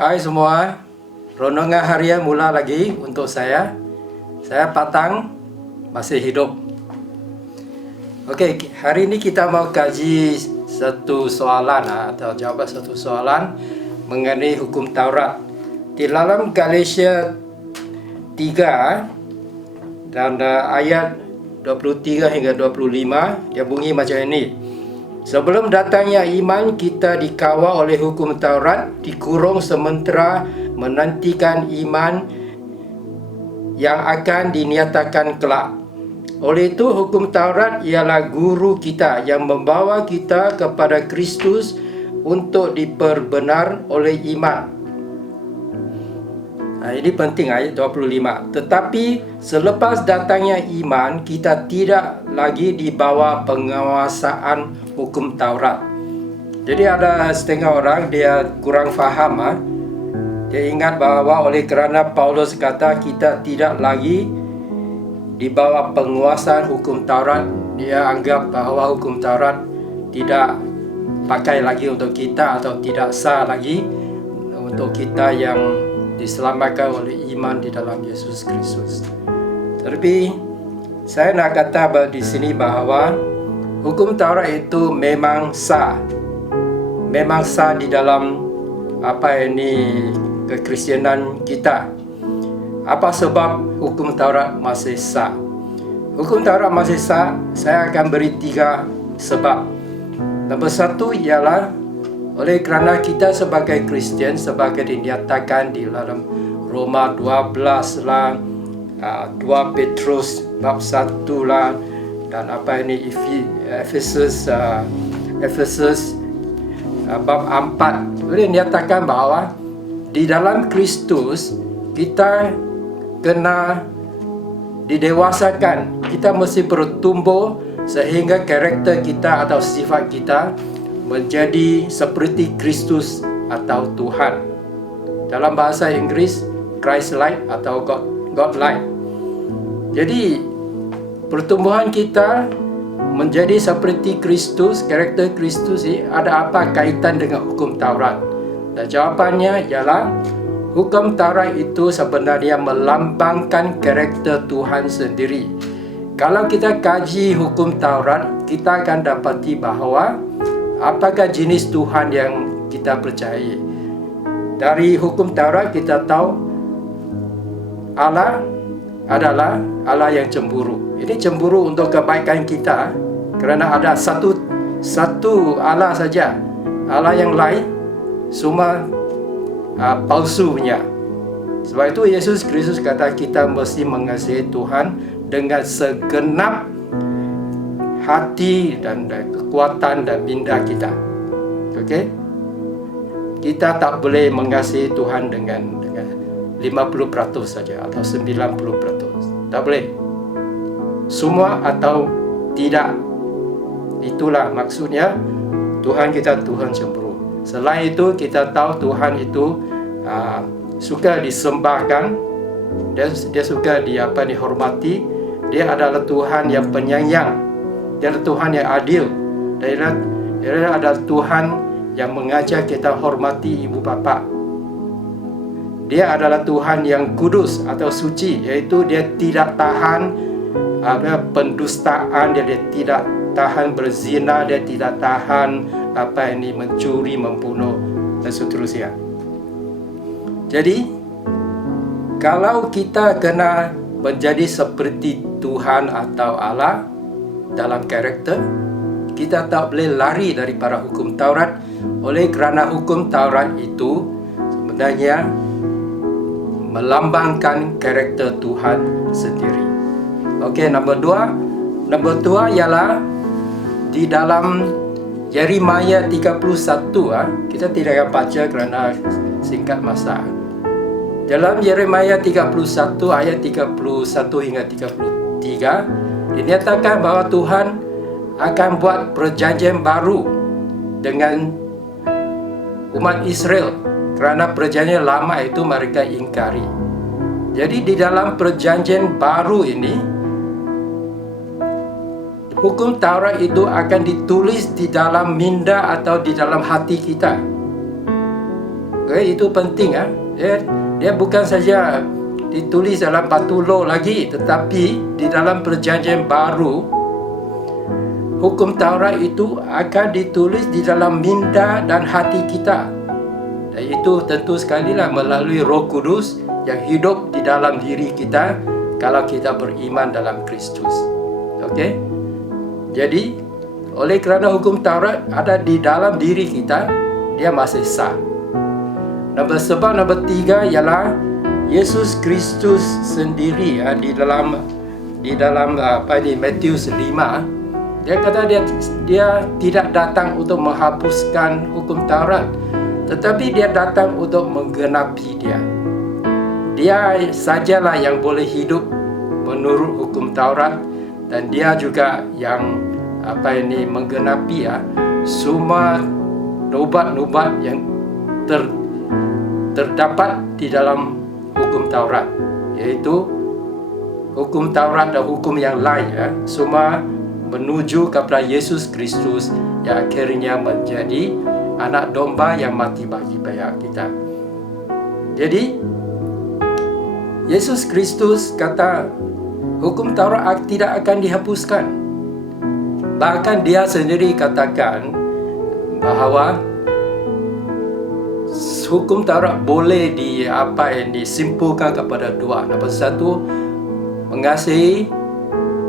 Hai semua, renungan harian mula lagi untuk saya. Saya Patang, masih hidup. Okey, hari ini kita mau kaji satu soalan atau jawab satu soalan mengenai hukum Taurat. Di dalam Galatia 3 dan ayat 23 hingga 25, dia bunyi macam ini. Sebelum datangnya iman, kita dikawal oleh hukum Taurat, dikurung sementara menantikan iman yang akan dinyatakan kelak. Oleh itu, hukum Taurat ialah guru kita yang membawa kita kepada Kristus untuk diperbenar oleh iman. Ini penting ayat 25. Tetapi selepas datangnya iman, kita tidak lagi di bawah penguasaan hukum Taurat. Jadi ada setengah orang dia kurang faham. Dia ingat bahawa oleh kerana Paulus kata kita tidak lagi di bawah penguasaan hukum Taurat, dia anggap bahawa hukum Taurat tidak pakai lagi untuk kita atau tidak sah lagi untuk kita yang diselamatkan oleh iman di dalam Yesus Kristus. Tapi saya nak kata di sini bahawa hukum Taurat itu memang sah di dalam kekristenan kita. Apa sebab hukum Taurat masih sah? Hukum Taurat masih sah, saya akan beri 3 sebab. Nombor 1 ialah oleh kerana kita sebagai Kristian, sebagai dinyatakan di dalam Roma 12 lah, 2 Petrus bab 1 lah, dan Efesus bab 4, boleh dinyatakan bahawa di dalam Kristus kita kena didewasakan, kita mesti bertumbuh sehingga karakter kita atau sifat kita menjadi seperti Kristus atau Tuhan. Dalam bahasa Inggeris, Christ-like atau God-like. Jadi, pertumbuhan kita menjadi seperti Kristus, karakter Kristus ini ada apa kaitan dengan hukum Taurat? Dan jawapannya ialah hukum Taurat itu sebenarnya melambangkan karakter Tuhan sendiri. Kalau kita kaji hukum Taurat, kita akan dapati bahawa apakah jenis Tuhan yang kita percayai. Dari hukum Taurat kita tahu Allah adalah Allah yang cemburu. Ini cemburu untuk kebaikan kita, kerana ada satu Allah saja. Allah yang lain semua palsu punya. Sebab itu Yesus Kristus kata kita mesti mengasihi Tuhan dengan segenap hati dan kekuatan dan minda kita. Okey? Kita tak boleh mengasihi Tuhan dengan 50% saja atau 90%. Tak boleh. Semua atau tidak. Itulah maksudnya Tuhan kita Tuhan cemburu. Selain itu kita tahu Tuhan itu suka disembahkan, dia suka dihormati. Dia adalah Tuhan yang penyayang. Dia adalah Tuhan yang adil. Dia adalah Tuhan yang mengajar kita hormati ibu bapa. Dia adalah Tuhan yang kudus atau suci, iaitu dia tidak tahan pendustaan, dia tidak tahan berzina, dia tidak tahan mencuri, membunuh dan seterusnya. Jadi kalau kita kena menjadi seperti Tuhan atau Allah dalam karakter, kita tak boleh lari daripada hukum Taurat. Oleh kerana hukum Taurat itu sebenarnya melambangkan karakter Tuhan sendiri. Okey, nombor 2 ialah di dalam Yeremia 31, kita tidak akan baca kerana singkat masa. Dalam Yeremia 31 ayat 31 hingga 33 dinyatakan bahawa Tuhan akan buat perjanjian baru dengan umat Israel, kerana perjanjian lama itu mereka ingkari. Jadi di dalam perjanjian baru ini, hukum Taurat itu akan ditulis di dalam minda atau di dalam hati kita. Okay, itu penting dia bukan saja ditulis dalam batu law lagi, tetapi di dalam perjanjian baru hukum Taurat itu akan ditulis di dalam minda dan hati kita. Dan itu tentu sekali lah melalui Roh Kudus yang hidup di dalam diri kita kalau kita beriman dalam Kristus. Okey. Jadi oleh kerana hukum Taurat ada di dalam diri kita, dia masih sah. Sebab nombor 3 ialah Yesus Kristus sendiri di dalam Matius 5, dia kata dia tidak datang untuk menghapuskan hukum Taurat, tetapi dia datang untuk menggenapi dia. Dia sajalah yang boleh hidup menurut hukum Taurat, dan dia juga yang menggenapi semua nubat-nubat yang terdapat di dalam hukum Taurat, yaitu hukum Taurat dan hukum yang lain semua menuju kepada Yesus Kristus yang akhirnya menjadi anak domba yang mati bagi banyak kita. Jadi Yesus Kristus kata hukum Taurat tidak akan dihapuskan. Bahkan dia sendiri katakan bahawa hukum Taurat boleh disimpulkan kepada 2. Nombor 1, mengasihi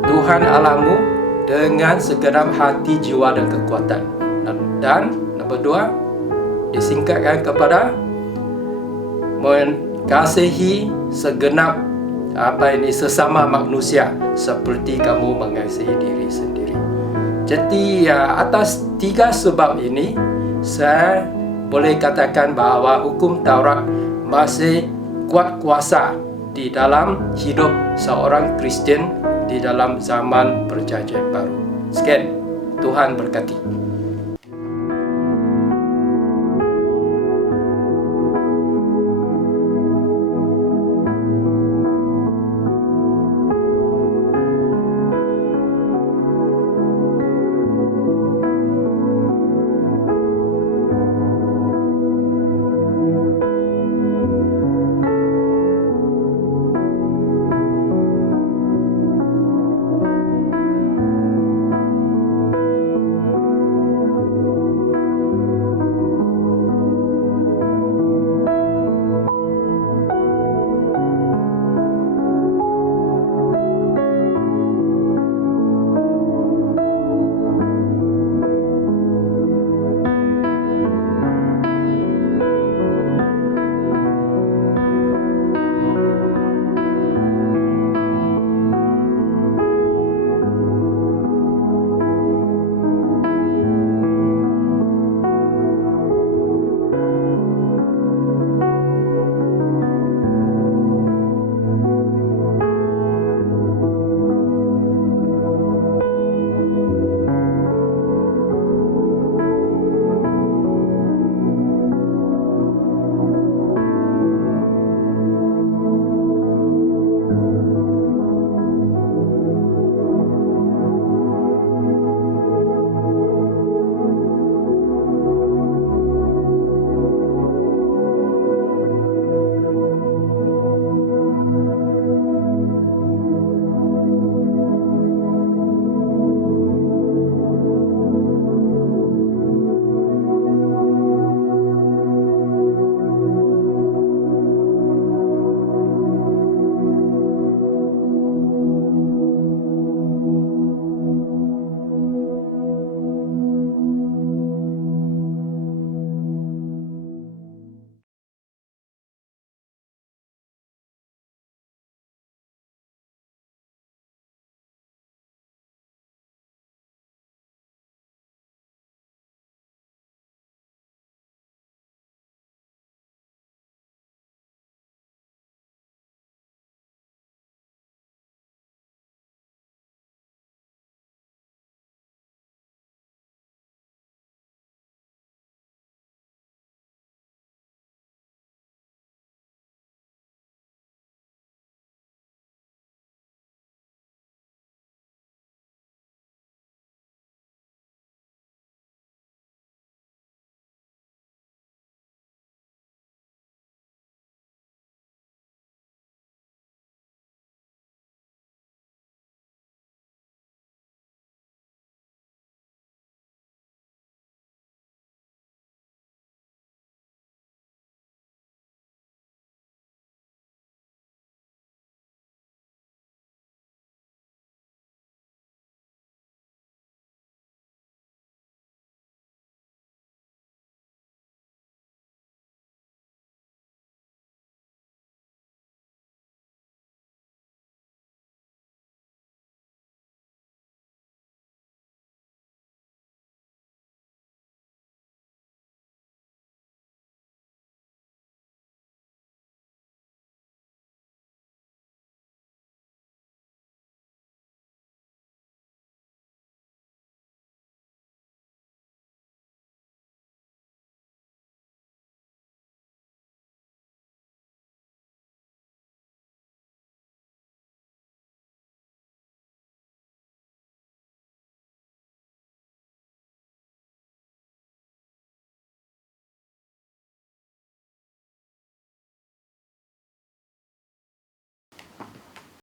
Tuhan Allahmu dengan segenap hati, jiwa dan kekuatan. Dan nombor 2, disingkatkan kepada mengasihi segenap sesama manusia seperti kamu mengasihi diri sendiri. Jadi atas 3 sebab ini, saya boleh katakan bahawa hukum Taurat masih kuat kuasa di dalam hidup seorang Kristian di dalam zaman perjanjian baru. Sekian, Tuhan berkati.